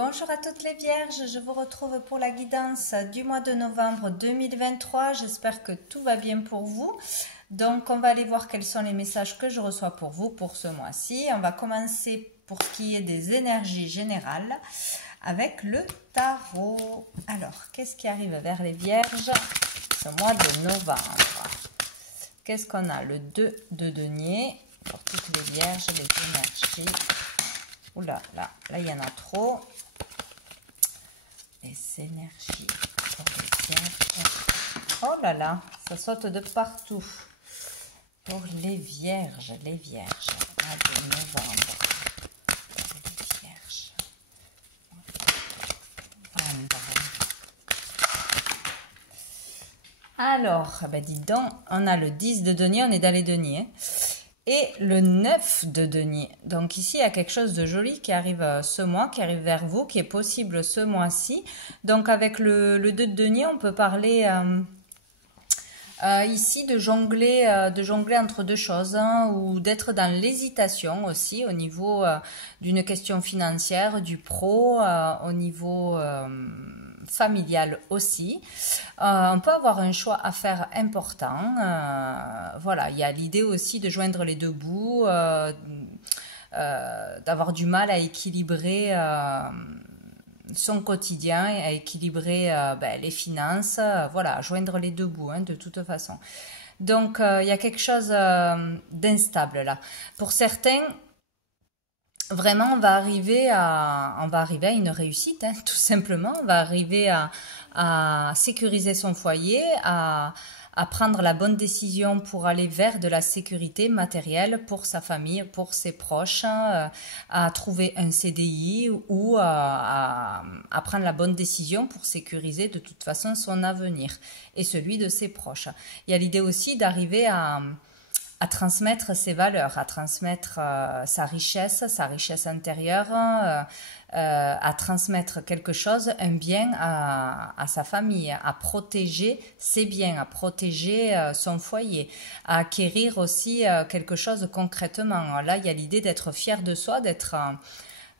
Bonjour à toutes les vierges, je vous retrouve pour la guidance du mois de novembre 2023. J'espère que tout va bien pour vous. Donc on va aller voir quels sont les messages que je reçois pour vous pour ce mois-ci. On va commencer pour ce qui est des énergies générales avec le tarot. Alors, qu'est-ce qui arrive vers les vierges ce mois de novembre? Qu'est-ce qu'on a? Le 2 de denier pour toutes les vierges, les énergies. Oula, là il y en a trop. Les énergies pour les vierges. Oh là là, ça saute de partout. Pour les vierges, mois de novembre. Pour les vierges. Alors, ben dis donc, on a le 10 de denier, on est dans les deniers. Et le 9 de denier. Donc ici, il y a quelque chose de joli qui arrive ce mois, qui arrive vers vous, qui est possible ce mois-ci. Donc avec le 2 de denier, on peut parler ici de jongler entre deux choses, hein, ou d'être dans l'hésitation aussi au niveau d'une question financière, du pro, au niveau familial aussi. On peut avoir un choix à faire important. Voilà, il y a l'idée aussi de joindre les deux bouts, d'avoir du mal à équilibrer son quotidien et à équilibrer les finances. Voilà, joindre les deux bouts, hein, de toute façon. Donc, il y a quelque chose d'instable là. Pour certains, vraiment, on va arriver à une réussite, hein, tout simplement. On va arriver à sécuriser son foyer, à prendre la bonne décision pour aller vers de la sécurité matérielle pour sa famille, pour ses proches, hein, à trouver un CDI ou à prendre la bonne décision pour sécuriser de toute façon son avenir et celui de ses proches. Il y a l'idée aussi d'arriver à transmettre ses valeurs, à transmettre sa richesse intérieure, à transmettre quelque chose, un bien à sa famille, à protéger ses biens, à protéger son foyer, à acquérir aussi quelque chose concrètement. Là, il y a l'idée d'être fier de soi, d'être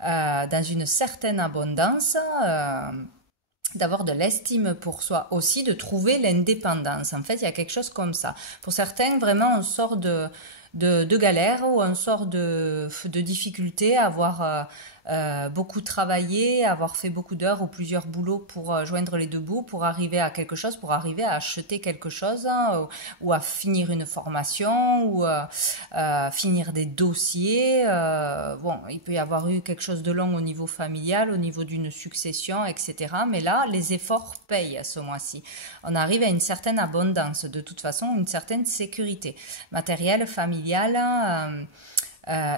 dans une certaine abondance, d'avoir de l'estime pour soi aussi, de trouver l'indépendance. En fait, il y a quelque chose comme ça. Pour certains, vraiment, on sort de galères ou on sort de difficultés, avoir beaucoup travaillé, avoir fait beaucoup d'heures ou plusieurs boulots pour joindre les deux bouts, pour arriver à quelque chose, pour arriver à acheter quelque chose, hein, ou à finir une formation, ou finir des dossiers. Bon, il peut y avoir eu quelque chose de long au niveau familial, au niveau d'une succession, etc. Mais là, les efforts payent ce mois-ci. On arrive à une certaine abondance, de toute façon, une certaine sécurité matérielle, familiale.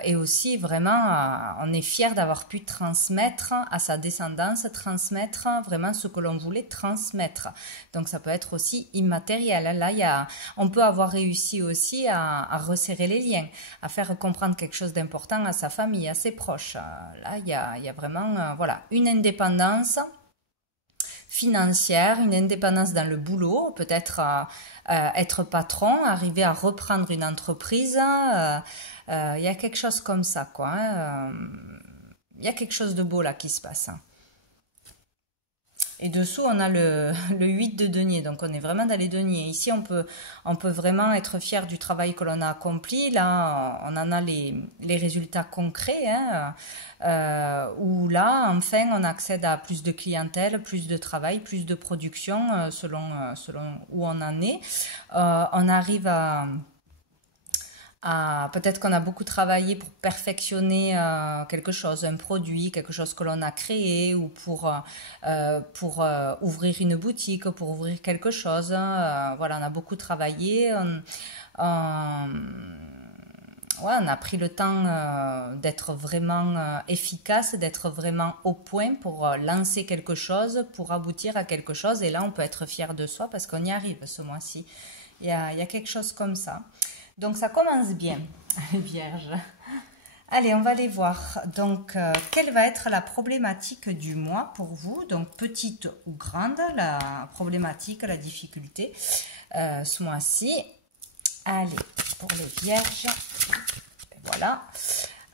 Et aussi vraiment on est fier d'avoir pu transmettre à sa descendance, transmettre vraiment ce que l'on voulait transmettre. Donc ça peut être aussi immatériel. Là, on peut avoir réussi aussi à resserrer les liens, à faire comprendre quelque chose d'important à sa famille, à ses proches. Là, il y a vraiment voilà, une indépendance financière, une indépendance dans le boulot, peut-être être patron, arriver à reprendre une entreprise. Il y a quelque chose comme ça, quoi. Hein. Il y a quelque chose de beau là qui se passe. Hein. Et dessous, on a le 8 de denier, donc on est vraiment dans les deniers. Ici, on peut vraiment être fier du travail que l'on a accompli. Là, on en a les résultats concrets, hein, où là, enfin, on accède à plus de clientèle, plus de travail, plus de production, selon où on en est. On arrive peut-être qu'on a beaucoup travaillé pour perfectionner quelque chose, un produit, quelque chose que l'on a créé, ou pour ouvrir une boutique, pour ouvrir quelque chose. Voilà, on a beaucoup travaillé. Ouais, on a pris le temps d'être vraiment efficace, d'être vraiment au point pour lancer quelque chose, pour aboutir à quelque chose. Et là, on peut être fier de soi parce qu'on y arrive ce mois-ci. Il y a quelque chose comme ça. Donc ça commence bien, les vierges. Allez, on va aller voir. Donc, quelle va être la problématique du mois pour vous? Donc, petite ou grande, la problématique, la difficulté ce mois-ci. Allez, pour les vierges. Et voilà.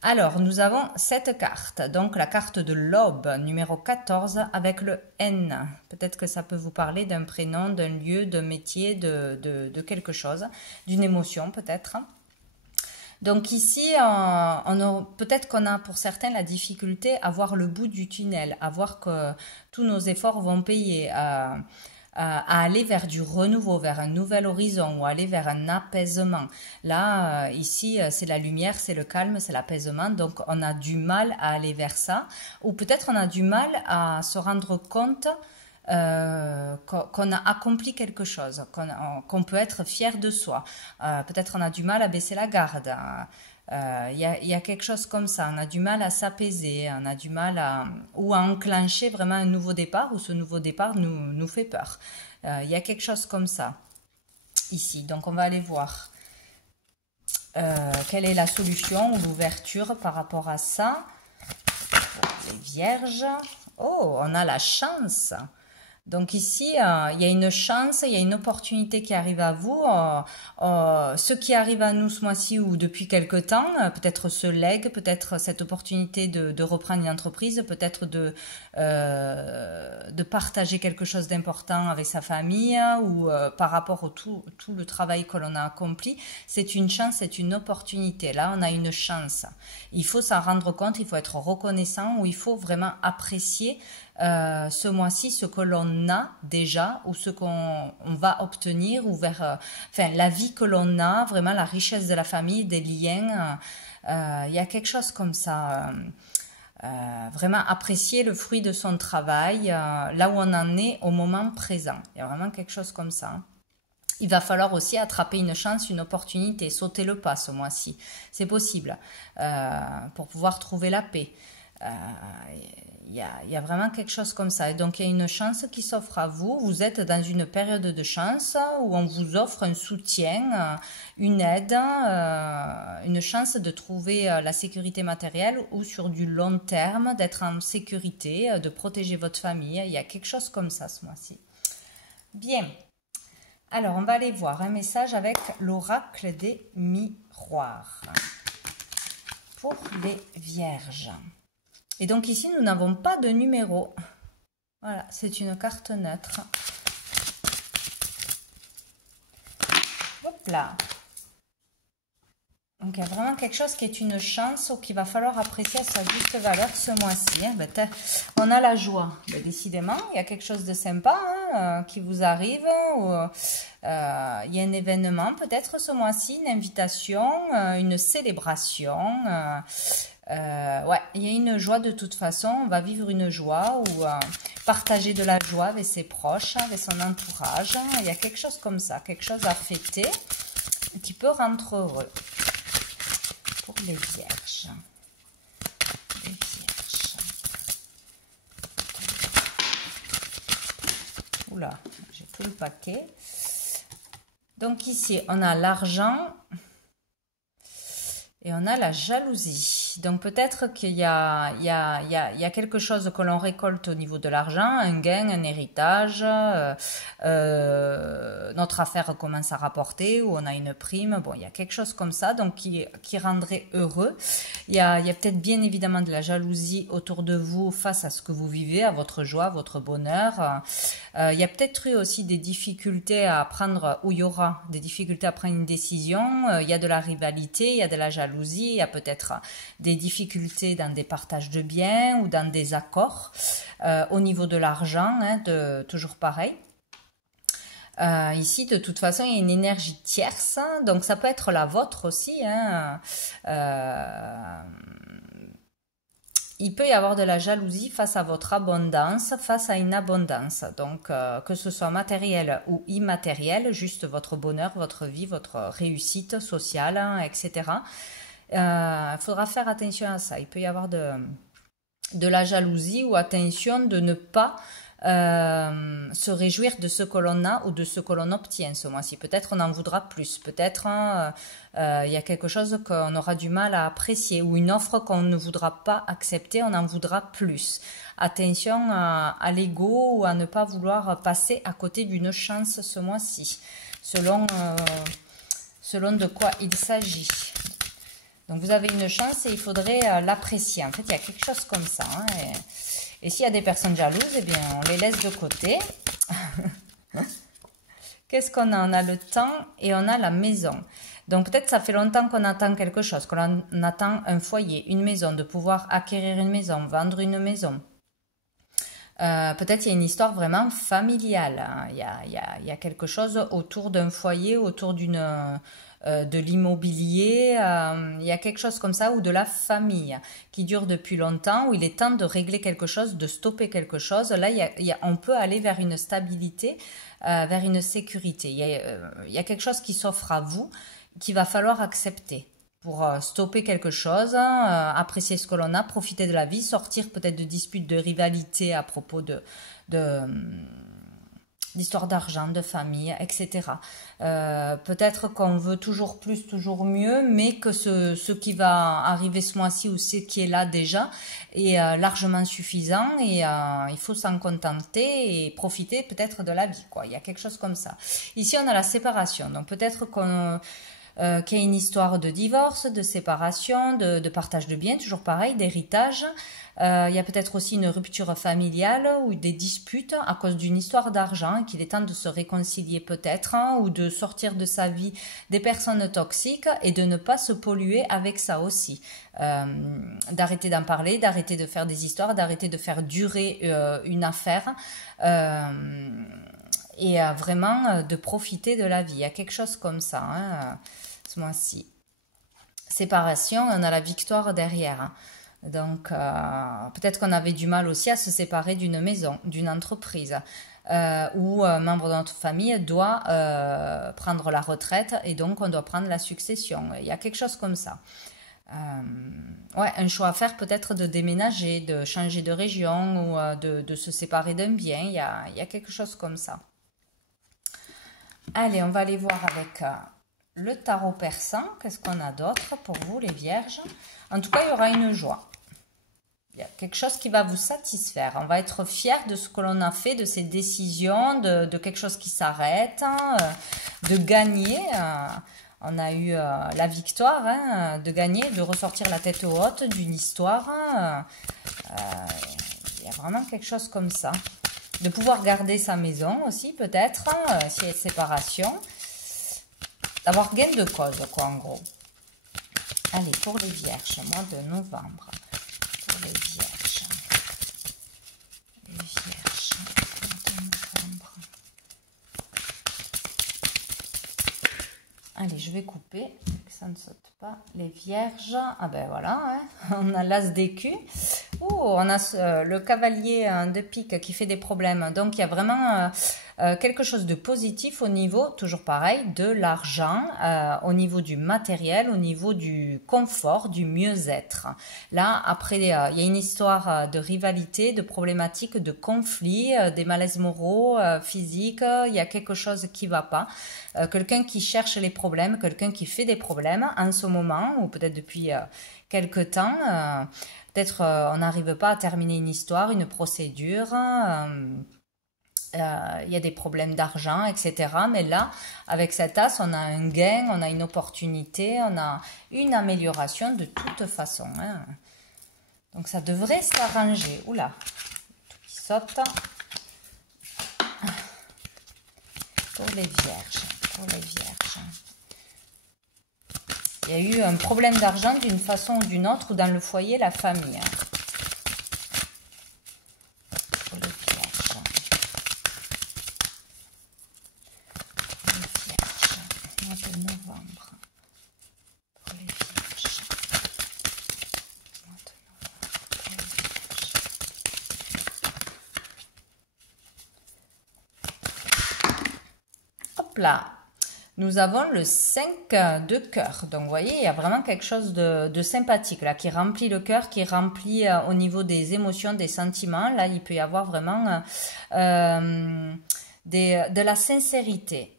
Alors, nous avons cette carte, donc la carte de l'aube, numéro 14, avec le N. Peut-être que ça peut vous parler d'un prénom, d'un lieu, d'un métier, de quelque chose, d'une émotion peut-être. Donc ici, peut-être qu'on a pour certains la difficulté à voir le bout du tunnel, à voir que tous nos efforts vont payer, à aller vers du renouveau, vers un nouvel horizon ou aller vers un apaisement. Là, ici, c'est la lumière, c'est le calme, c'est l'apaisement. Donc, on a du mal à aller vers ça. Ou peut-être on a du mal à se rendre compte qu'on a accompli quelque chose, qu'on peut être fier de soi. Peut-être on a du mal à baisser la garde. Y a quelque chose comme ça, on a du mal à s'apaiser, on a du mal ou à enclencher vraiment un nouveau départ, ou ce nouveau départ nous fait peur. Y a quelque chose comme ça, ici. Donc on va aller voir quelle est la solution ou l'ouverture par rapport à ça. Pour les vierges, oh, on a la chance. Donc ici, il y a une chance, il y a une opportunité qui arrive à vous. Ce qui arrive à nous ce mois-ci ou depuis quelque temps, peut-être ce legs, peut-être cette opportunité de reprendre une entreprise, peut-être de partager quelque chose d'important avec sa famille ou par rapport au tout le travail que l'on a accompli. C'est une chance, c'est une opportunité. Là, on a une chance. Il faut s'en rendre compte, il faut être reconnaissant ou il faut vraiment apprécier ce mois-ci ce que l'on a déjà ou ce qu'on va obtenir ou vers enfin la vie que l'on a, vraiment la richesse de la famille, des liens, il y a quelque chose comme ça, vraiment apprécier le fruit de son travail, là où on en est au moment présent, il y a vraiment quelque chose comme ça. Il va falloir aussi attraper une chance, une opportunité, sauter le pas ce mois-ci, c'est possible, pour pouvoir trouver la paix. Il y a vraiment quelque chose comme ça. Et donc, il y a une chance qui s'offre à vous. Vous êtes dans une période de chance où on vous offre un soutien, une aide, une chance de trouver la sécurité matérielle ou sur du long terme, d'être en sécurité, de protéger votre famille. Il y a quelque chose comme ça ce mois-ci. Bien. Alors, on va aller voir un message avec l'oracle des miroirs pour les vierges. Et donc ici, nous n'avons pas de numéro. Voilà, c'est une carte neutre. Hop là. Donc il y a vraiment quelque chose qui est une chance ou qu'il va falloir apprécier à sa juste valeur ce mois-ci. Hein. On a la joie, décidément. Il y a quelque chose de sympa qui vous arrive. Ou, il y a un événement peut-être ce mois-ci, une invitation, une célébration. Ouais, il y a une joie de toute façon, on va vivre une joie ou partager de la joie avec ses proches, avec son entourage. Il y a quelque chose comme ça, quelque chose à fêter qui peut rendre heureux. Pour les vierges. Les vierges. Oula, j'ai tout le paquet. Donc ici, on a l'argent. Et on a la jalousie. Donc peut-être qu'il y a quelque chose que l'on récolte au niveau de l'argent, un gain, un héritage, notre affaire commence à rapporter ou on a une prime. Bon, il y a quelque chose comme ça donc qui rendrait heureux. Il y a peut-être bien évidemment de la jalousie autour de vous face à ce que vous vivez, à votre joie, à votre bonheur. Il y a peut-être eu aussi des difficultés à prendre, ou il y aura des difficultés à prendre une décision. Il y a de la rivalité, il y a de la jalousie. Il y a peut-être des difficultés dans des partages de biens ou dans des accords au niveau de l'argent, hein, toujours pareil. Ici, de toute façon, il y a une énergie tierce, donc ça peut être la vôtre aussi. Hein. Il peut y avoir de la jalousie face à votre abondance, face à une abondance. Donc, que ce soit matériel ou immatériel, juste votre bonheur, votre vie, votre réussite sociale, hein, etc. Il faudra faire attention à ça. Il peut y avoir de la jalousie ou attention de ne pas se réjouir de ce que l'on a ou de ce que l'on obtient ce mois-ci. Peut-être on en voudra plus, peut-être il y a quelque chose qu'on aura du mal à apprécier ou une offre qu'on ne voudra pas accepter, on en voudra plus. Attention à l'ego ou à ne pas vouloir passer à côté d'une chance ce mois-ci, selon de quoi il s'agit. Donc vous avez une chance et il faudrait l'apprécier. En fait, il y a quelque chose comme ça. Hein, et s'il y a des personnes jalouses, eh bien, on les laisse de côté. Qu'est-ce qu'on a? On a le temps et on a la maison. Donc peut-être ça fait longtemps qu'on attend quelque chose, qu'on attend un foyer, une maison, de pouvoir acquérir une maison, vendre une maison. Peut-être il y a une histoire vraiment familiale. Hein. Il y a quelque chose autour d'un foyer, autour de l'immobilier. Il y a quelque chose comme ça, ou de la famille qui dure depuis longtemps, où il est temps de régler quelque chose, de stopper quelque chose. Là, on peut aller vers une stabilité, vers une sécurité. Il y a quelque chose qui s'offre à vous, qu'il va falloir accepter pour stopper quelque chose, apprécier ce que l'on a, profiter de la vie, sortir peut-être de disputes, de rivalités à propos de d'histoires d'argent, de famille, etc. Peut-être qu'on veut toujours plus, toujours mieux, mais que ce qui va arriver ce mois-ci ou ce qui est là déjà est largement suffisant et il faut s'en contenter et profiter peut-être de la vie, quoi. Il y a quelque chose comme ça. Ici, on a la séparation, donc peut-être qu'il y a une histoire de divorce, de séparation, de partage de biens, toujours pareil, d'héritage. Il y a peut-être aussi une rupture familiale ou des disputes à cause d'une histoire d'argent, qu'il est temps de se réconcilier peut-être, hein, ou de sortir de sa vie des personnes toxiques et de ne pas se polluer avec ça aussi. D'arrêter d'en parler, d'arrêter de faire des histoires, d'arrêter de faire durer une affaire. Et vraiment de profiter de la vie. Il y a quelque chose comme ça, hein, ce mois-ci. Séparation, on a la victoire derrière. Hein. Donc, peut-être qu'on avait du mal aussi à se séparer d'une maison, d'une entreprise, où un membre de notre famille doit prendre la retraite et donc on doit prendre la succession. Il y a quelque chose comme ça. Ouais, un choix à faire peut-être de déménager, de changer de région ou de se séparer d'un bien. Il y a quelque chose comme ça. Allez, on va aller voir avec le tarot persan. Qu'est-ce qu'on a d'autre pour vous, les vierges? En tout cas, il y aura une joie. Il y a quelque chose qui va vous satisfaire. On va être fiers de ce que l'on a fait, de ces décisions, de quelque chose qui s'arrête, hein, de gagner. On a eu la victoire, hein, de gagner, de ressortir la tête haute d'une histoire. Hein. Il y a vraiment quelque chose comme ça. De pouvoir garder sa maison aussi, peut-être, hein, s'il y a une séparation. D'avoir gain de cause, quoi, en gros. Allez, pour les vierges, mois de novembre. Pour les vierges. Les vierges, mois de novembre. Allez, je vais couper, que ça ne saute pas. Les vierges, ah ben voilà, hein, on a l'as d'écu. On a le cavalier de pique qui fait des problèmes. Donc, il y a vraiment quelque chose de positif au niveau, toujours pareil, de l'argent, au niveau du matériel, au niveau du confort, du mieux-être. Là, après, il y a une histoire de rivalité, de problématiques, de conflits, des malaises moraux, physiques. Il y a quelque chose qui ne va pas. Quelqu'un qui cherche les problèmes, quelqu'un qui fait des problèmes en ce moment, ou peut-être depuis quelque temps. Peut-être on n'arrive pas à terminer une histoire, une procédure. Il y a des problèmes d'argent, etc. Mais là, avec cet as, on a un gain, on a une opportunité, on a une amélioration de toute façon. Hein. Donc ça devrait s'arranger. Oula, tout qui saute. Pour les vierges, pour les vierges. Il y a eu un problème d'argent d'une façon ou d'une autre, ou dans le foyer, la famille. Pour les vierges. Pour les vierges. Mois de novembre. Pour les vierges. Mois de novembre. Pour les vierges. Hop là! Nous avons le 5 de cœur. Donc, vous voyez, il y a vraiment quelque chose de sympathique là, qui remplit le cœur, qui remplit au niveau des émotions, des sentiments. Là, il peut y avoir vraiment de la sincérité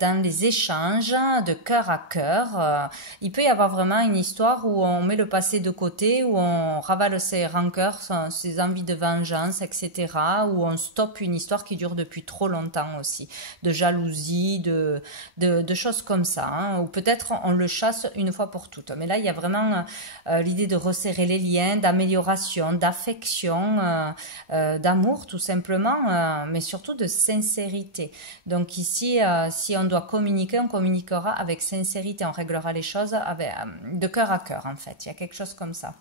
dans les échanges de cœur à cœur. Il peut y avoir vraiment une histoire où on met le passé de côté, où on ravale ses rancœurs, ses envies de vengeance, etc., où on stoppe une histoire qui dure depuis trop longtemps aussi, de jalousie, de choses comme ça, hein, ou peut-être on le chasse une fois pour toutes. Mais là, il y a vraiment l'idée de resserrer les liens, d'amélioration, d'affection, d'amour tout simplement, mais surtout de sincérité. Donc ici, si on doit communiquer, on communiquera avec sincérité, on réglera les choses avec, de cœur à cœur en fait. Il y a quelque chose comme ça.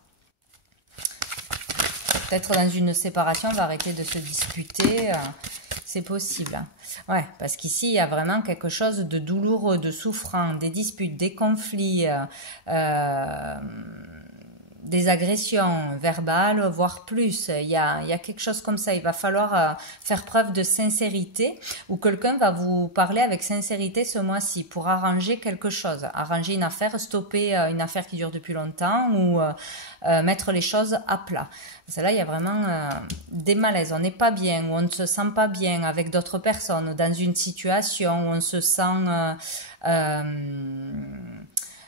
Peut-être dans une séparation, on va arrêter de se disputer. C'est possible. Ouais, parce qu'ici, il y a vraiment quelque chose de douloureux, de souffrant, des disputes, des conflits, des agressions verbales, voire plus. Il y a quelque chose comme ça. Il va falloir faire preuve de sincérité ou quelqu'un va vous parler avec sincérité ce mois-ci pour arranger quelque chose, arranger une affaire, stopper une affaire qui dure depuis longtemps ou mettre les choses à plat. Parce que là, il y a vraiment des malaises. On n'est pas bien, ou on ne se sent pas bien avec d'autres personnes, dans une situation où on se sent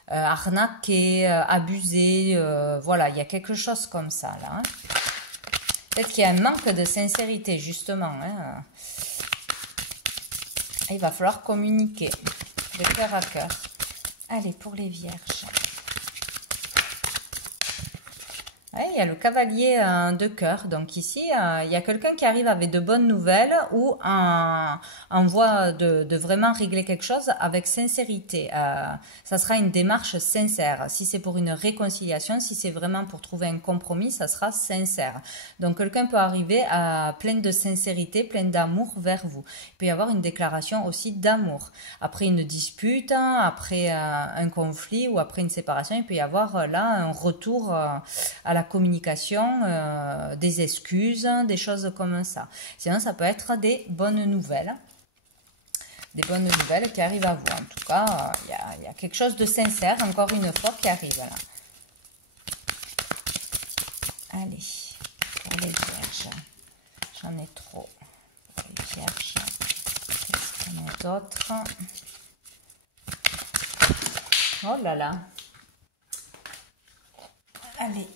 arnaqué, abusé, voilà, il y a quelque chose comme ça là. Hein. Peut-être qu'il y a un manque de sincérité justement. Hein. Il va falloir communiquer de cœur à cœur. Allez, pour les vierges. Ouais, il y a le cavalier de cœur. Donc ici, il y a quelqu'un qui arrive avec de bonnes nouvelles ou en voie de vraiment régler quelque chose avec sincérité. Ça sera une démarche sincère. Si c'est pour une réconciliation, si c'est vraiment pour trouver un compromis, ça sera sincère. Donc quelqu'un peut arriver plein de sincérité, plein d'amour vers vous. Il peut y avoir une déclaration aussi d'amour. Après une dispute, après un conflit ou après une séparation, il peut y avoir là un retour à la communication, des excuses, des choses comme ça. Sinon, ça peut être des bonnes nouvelles. Des bonnes nouvelles qui arrivent à vous. En tout cas, il y a quelque chose de sincère, encore une fois, qui arrive là. Allez, pour les vierges. J'en ai trop. Pour les vierges. Qu'est-ce qu'on a d'autre? Oh là là. Allez,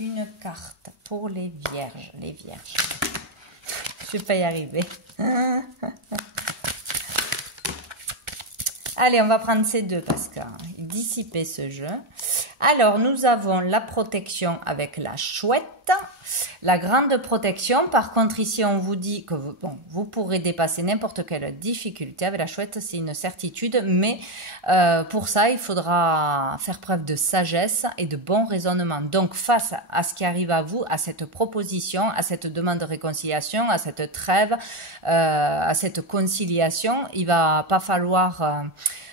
une carte pour les vierges. Les vierges. Je ne vais pas y arriver. Allez, on va prendre ces deux parce qu'il dissipait ce jeu. Alors, nous avons la protection avec la chouette. La grande protection, par contre, ici, on vous dit que vous pourrez dépasser n'importe quelle difficulté. Avec la chouette, c'est une certitude, mais pour ça, il faudra faire preuve de sagesse et de bon raisonnement. Donc, face à ce qui arrive à vous, à cette proposition, à cette demande de réconciliation, à cette trêve, à cette conciliation, il va pas falloir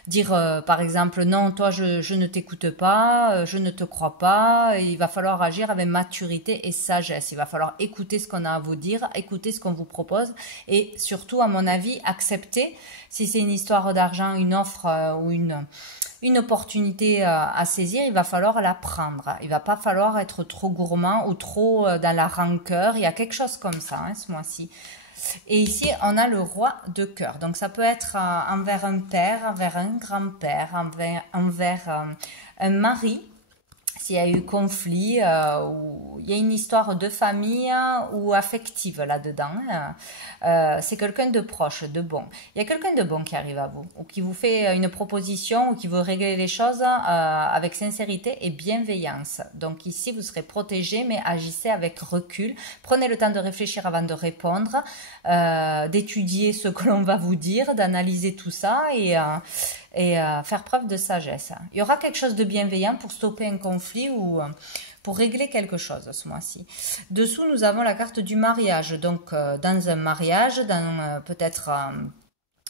dire par exemple non, toi je ne t'écoute pas, je ne te crois pas. Il va falloir agir avec maturité et sagesse. Il va falloir écouter ce qu'on a à vous dire, écouter ce qu'on vous propose et surtout à mon avis accepter, si c'est une histoire d'argent, une offre ou une opportunité à saisir, il va falloir la prendre. Il va pas falloir être trop gourmand ou trop dans la rancœur. Il y a quelque chose comme ça hein, ce mois-ci. Et ici, on a le roi de cœur. Donc, ça peut être envers un père, envers un grand-père, envers un mari. S'il y a eu conflit, ou il y a une histoire de famille ou affective là-dedans, c'est quelqu'un de proche, de bon. Il y a quelqu'un de bon qui arrive à vous, ou qui vous fait une proposition, ou qui veut régler les choses avec sincérité et bienveillance. Donc ici, vous serez protégé, mais agissez avec recul. Prenez le temps de réfléchir avant de répondre, d'étudier ce que l'on va vous dire, d'analyser tout ça et faire preuve de sagesse. Il y aura quelque chose de bienveillant pour stopper un conflit ou pour régler quelque chose ce mois-ci. Dessous, nous avons la carte du mariage. Donc, dans un mariage, dans peut-être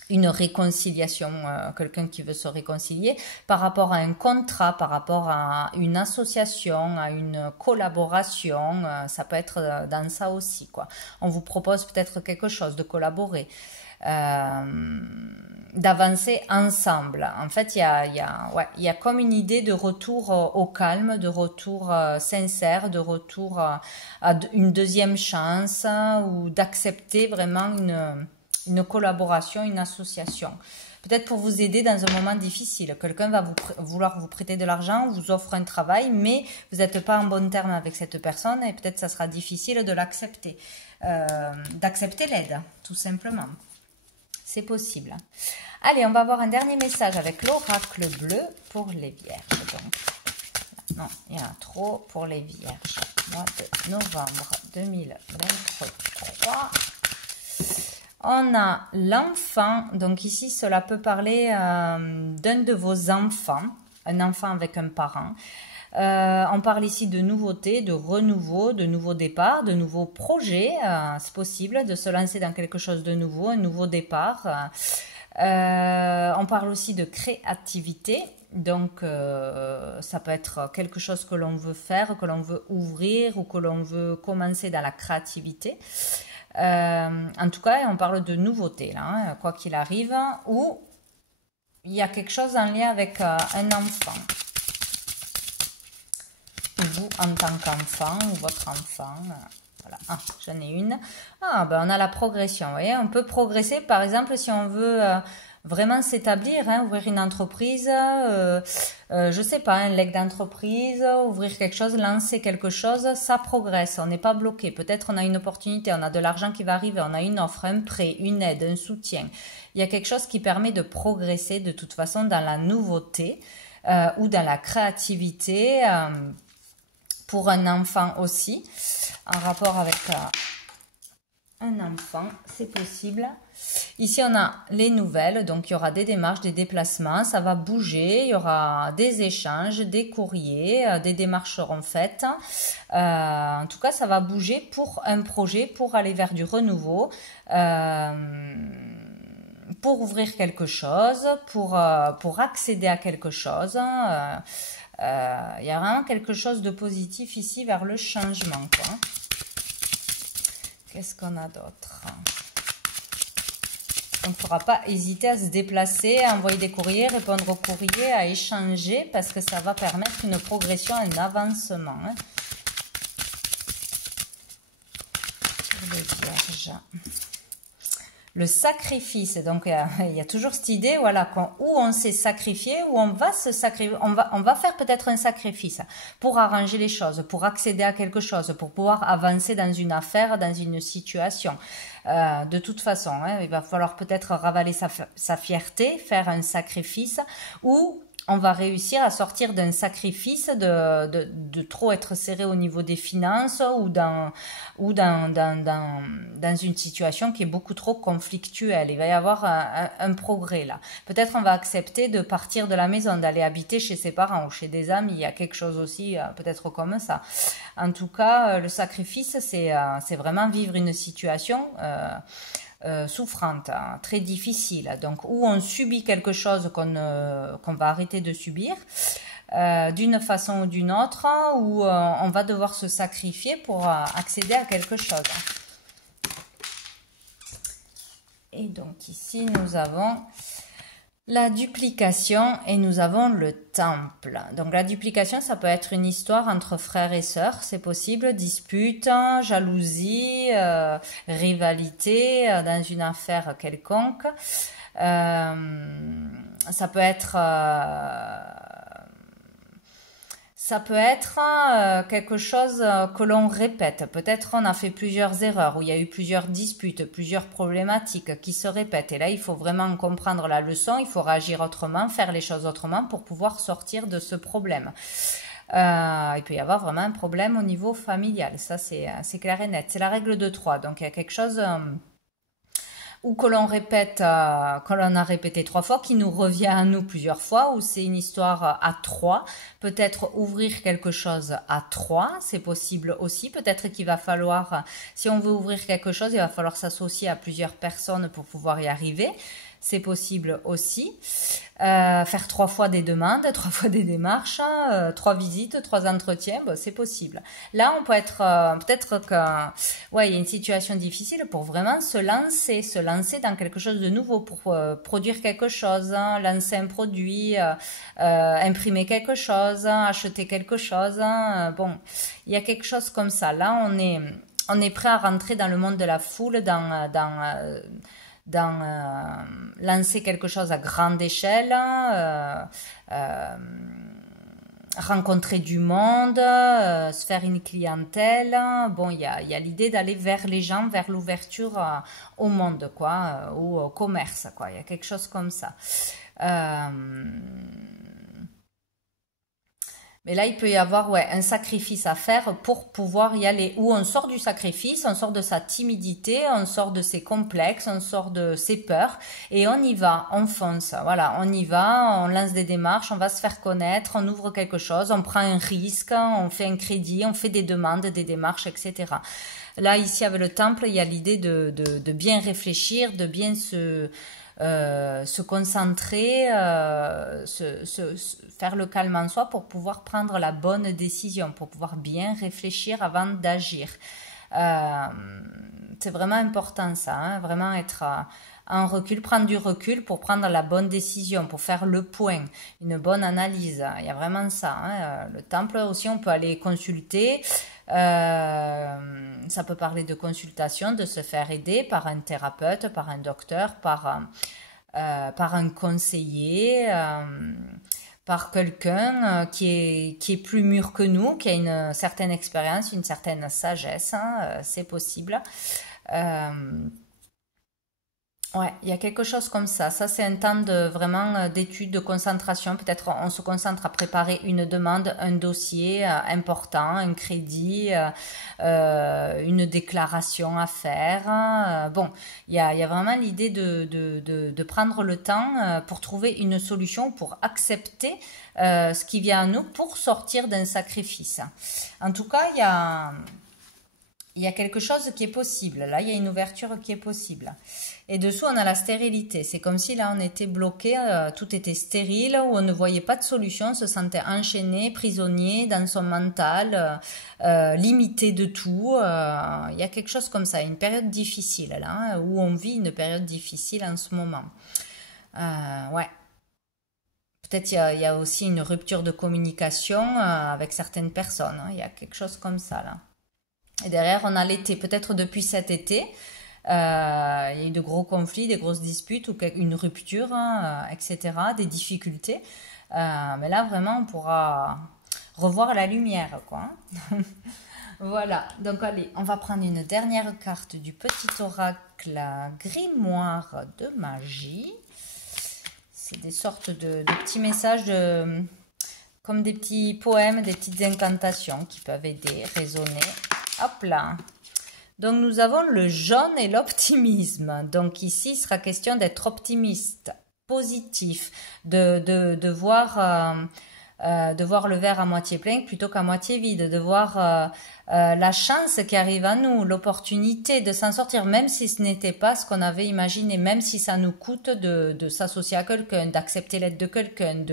une réconciliation, quelqu'un qui veut se réconcilier, par rapport à un contrat, par rapport à une association, à une collaboration, ça peut être dans ça aussi, quoi. On vous propose peut-être quelque chose, de collaborer. d'avancer ensemble. En fait, il y a comme une idée de retour au calme, de retour sincère, de retour à une deuxième chance ou d'accepter vraiment une collaboration, une association. Peut-être pour vous aider dans un moment difficile. Quelqu'un va vouloir vous prêter de l'argent, vous offre un travail, mais vous n'êtes pas en bon terme avec cette personne et peut-être ça sera difficile de l'accepter. D'accepter l'aide, tout simplement. C'est possible. Allez, on va voir un dernier message avec l'oracle bleu pour les vierges. Donc, non, il y en a trop pour les vierges. Mois de novembre 2023. On a l'enfant. Donc ici, cela peut parler d'un de vos enfants. Un enfant avec un parent. On parle ici de nouveautés, de renouveau, de nouveaux départs, de nouveaux projets. C'est possible de se lancer dans quelque chose de nouveau, un nouveau départ. On parle aussi de créativité. Donc, ça peut être quelque chose que l'on veut faire, que l'on veut ouvrir ou que l'on veut commencer dans la créativité. En tout cas, on parle de nouveautés, là, hein, quoi qu'il arrive, ou il y a quelque chose en lien avec un enfant. Vous en tant qu'enfant ou votre enfant. Voilà. Ah, j'en ai une. Ah, ben on a la progression. Vous voyez, on peut progresser, par exemple, si on veut vraiment s'établir, hein, ouvrir une entreprise, je sais pas, un leg d'entreprise, ouvrir quelque chose, lancer quelque chose, ça progresse. On n'est pas bloqué. Peut-être on a une opportunité, on a de l'argent qui va arriver, on a une offre, un prêt, une aide, un soutien. Il y a quelque chose qui permet de progresser de toute façon dans la nouveauté ou dans la créativité. Pour un enfant aussi, en rapport avec un enfant, c'est possible. Ici, on a les nouvelles, donc il y aura des démarches, des déplacements, ça va bouger, il y aura des échanges, des courriers, des démarches seront faites. En tout cas, ça va bouger pour un projet, pour aller vers du renouveau, pour ouvrir quelque chose, pour accéder à quelque chose. Il y a vraiment quelque chose de positif ici vers le changement, quoi. Qu'est-ce qu'on a d'autre? Donc, il ne faudra pas hésiter à se déplacer, à envoyer des courriers, répondre aux courriers, à échanger, parce que ça va permettre une progression, un avancement. Hein. Sur les vierges. Le sacrifice, donc il y a toujours cette idée, voilà, où on s'est sacrifié, où on va se sacrifier, on va faire peut-être un sacrifice pour arranger les choses, pour accéder à quelque chose, pour pouvoir avancer dans une affaire, dans une situation. De toute façon, hein, il va falloir peut-être ravaler sa fierté, faire un sacrifice, ou on va réussir à sortir d'un sacrifice de trop être serré au niveau des finances ou dans une situation qui est beaucoup trop conflictuelle. Il va y avoir un progrès là. Peut-être on va accepter de partir de la maison, d'aller habiter chez ses parents ou chez des amis. Il y a quelque chose aussi peut-être comme ça. En tout cas, le sacrifice, c'est vraiment vivre une situation souffrante, hein, très difficile, donc où on subit quelque chose qu'on va arrêter de subir d'une façon ou d'une autre, où on va devoir se sacrifier pour accéder à quelque chose. Et donc ici nous avons la duplication et nous avons le temple. Donc la duplication, ça peut être une histoire entre frères et sœurs, c'est possible, dispute, jalousie, rivalité dans une affaire quelconque. Ça peut être quelque chose que l'on répète. Peut-être on a fait plusieurs erreurs, où il y a eu plusieurs disputes, plusieurs problématiques qui se répètent. Et là, il faut vraiment comprendre la leçon, il faut réagir autrement, faire les choses autrement pour pouvoir sortir de ce problème. Il peut y avoir vraiment un problème au niveau familial, ça c'est clair et net. C'est la règle de 3, donc il y a quelque chose... ou que l'on répète, que l'on a répété 3 fois, qui nous revient à nous plusieurs fois, ou c'est une histoire à 3, peut-être ouvrir quelque chose à 3, c'est possible aussi, peut-être qu'il va falloir, si on veut ouvrir quelque chose, il va falloir s'associer à plusieurs personnes pour pouvoir y arriver, c'est possible aussi. Faire 3 fois des demandes, 3 fois des démarches, 3 visites, 3 entretiens, bon, c'est possible. Là, on peut être, peut-être que, ouais, il y a une situation difficile pour vraiment se lancer dans quelque chose de nouveau, pour produire quelque chose, hein, lancer un produit, imprimer quelque chose, acheter quelque chose. Bon, il y a quelque chose comme ça. Là, on est prêt à rentrer dans le monde de la foule, dans lancer quelque chose à grande échelle, rencontrer du monde, se faire une clientèle. Bon, il y a l'idée d'aller vers les gens, vers l'ouverture au monde, quoi, ou au commerce, quoi. Il y a quelque chose comme ça. Mais là, il peut y avoir, ouais, un sacrifice à faire pour pouvoir y aller. Où on sort du sacrifice, on sort de sa timidité, on sort de ses complexes, on sort de ses peurs et on y va, on fonce. Voilà, on y va, on lance des démarches, on va se faire connaître, on ouvre quelque chose, on prend un risque, on fait un crédit, on fait des demandes, des démarches, etc. Là, ici, avec le temple, il y a l'idée de bien réfléchir, de bien se concentrer, faire le calme en soi pour pouvoir prendre la bonne décision, pour pouvoir bien réfléchir avant d'agir. C'est vraiment important ça, hein, vraiment être en recul, prendre du recul pour prendre la bonne décision, pour faire le point, une bonne analyse. Il y a vraiment ça. Hein. Le temple aussi, on peut aller consulter. Ça peut parler de consultation, de se faire aider par un thérapeute, par un docteur, par un conseiller, par quelqu'un qui est plus mûr que nous, qui a une certaine expérience, une certaine sagesse, hein, c'est possible. Euh, Ouais, il y a quelque chose comme ça. Ça, c'est un temps de vraiment d'étude, de concentration. Peut-être on se concentre à préparer une demande, un dossier important, un crédit, une déclaration à faire. Bon, il y a vraiment l'idée de prendre le temps pour trouver une solution, pour accepter ce qui vient à nous, pour sortir d'un sacrifice. En tout cas, il y a quelque chose qui est possible. Là, il y a une ouverture qui est possible. Et dessous, on a la stérilité. C'est comme si là, on était bloqué, tout était stérile, où on ne voyait pas de solution, on se sentait enchaîné, prisonnier dans son mental, limité de tout. Il y a quelque chose comme ça, une période difficile là, hein, où on vit une période difficile en ce moment. Ouais. Peut-être il y a aussi une rupture de communication avec certaines personnes. Hein. Il y a quelque chose comme ça là. Et derrière, on a l'été. Peut-être depuis cet été, il y a eu de gros conflits, des grosses disputes ou une rupture, hein, etc., des difficultés. Mais là, vraiment, on pourra revoir la lumière, quoi. Voilà. Donc, allez, on va prendre une dernière carte du petit oracle grimoire de magie. C'est des sortes de petits messages comme des petits poèmes, des petites incantations qui peuvent aider, résonner. Hop là. Donc nous avons le jaune et l'optimisme. Donc ici, il sera question d'être optimiste, positif, de voir le verre à moitié plein plutôt qu'à moitié vide, de voir la chance qui arrive à nous, l'opportunité de s'en sortir, même si ce n'était pas ce qu'on avait imaginé, même si ça nous coûte de s'associer à quelqu'un, d'accepter l'aide de quelqu'un,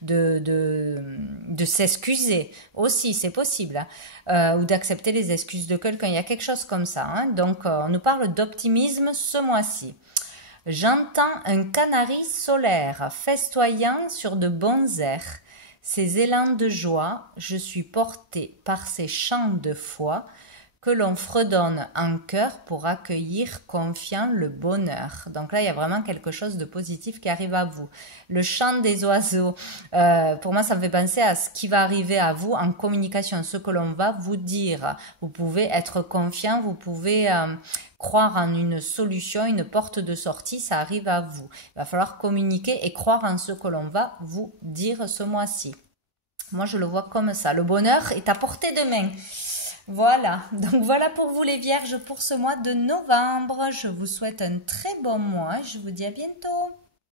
de s'excuser aussi, c'est possible, hein, ou d'accepter les excuses de quelqu'un. Il y a quelque chose comme ça. Hein. Donc, on nous parle d'optimisme ce mois-ci. J'entends un canari solaire festoyant sur de bons airs. Ces élans de joie, je suis portée par ces chants de foi que l'on fredonne en cœur pour accueillir confiant le bonheur. Donc là, il y a vraiment quelque chose de positif qui arrive à vous. Le chant des oiseaux, pour moi, ça me fait penser à ce qui va arriver à vous en communication, ce que l'on va vous dire. Vous pouvez être confiant, vous pouvez croire en une solution, une porte de sortie, ça arrive à vous. Il va falloir communiquer et croire en ce que l'on va vous dire ce mois-ci. Moi, je le vois comme ça. Le bonheur est à portée de main. Voilà, donc voilà pour vous les vierges pour ce mois de novembre. Je vous souhaite un très bon mois. Je vous dis à bientôt.